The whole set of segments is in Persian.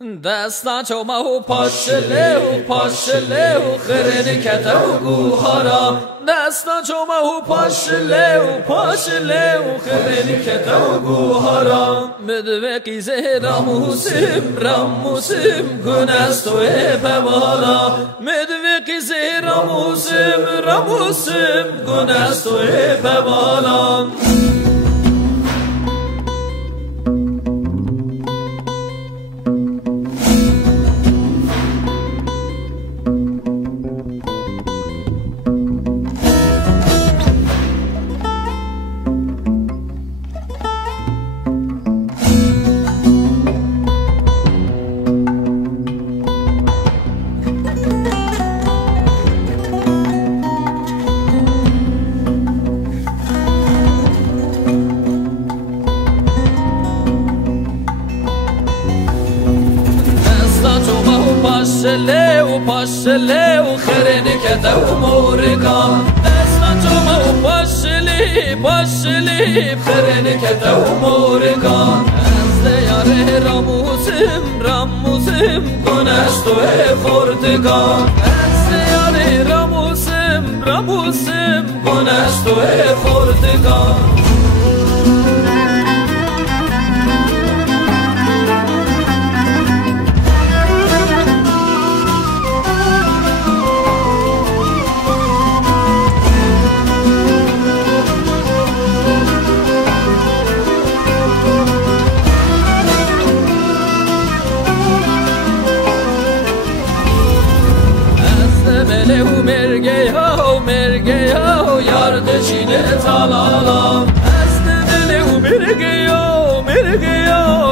دستا چوما و پاشله خرن کتا و گوهارا دستا چوما و پاشله خرن کتا و گوهارا مدوه قیزه راموسم گنست و پوالا مدوه قیزه راموسم گنست و پوالا پاشله و خرن کتا و مورگان دستا چوما و پاشله خرن کتا و مورگان از دیاره راموسم گنست و خورتگان از دیاره راموسم گنست و خورتگان مرگه ها یارد چینه تالالا از دل و مرگه ها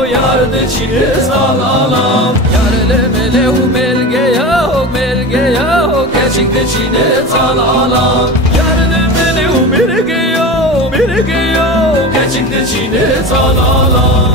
یارد چینه تالالا یار مله و مرگه ها کچک چینه تالالا یار مله و مرگه ها کچک چینه تالالا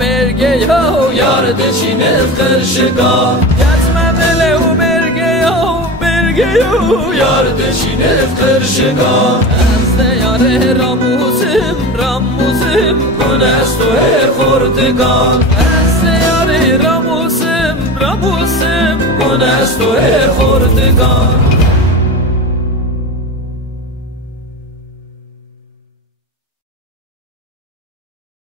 مرگه ها یارد چینت قرشگاه یزمه مله و مرگه ها یارد چینت قرشگاه از دیاره راموسم گنست و خورتگان از دیاره راموسم گنست و خورتگان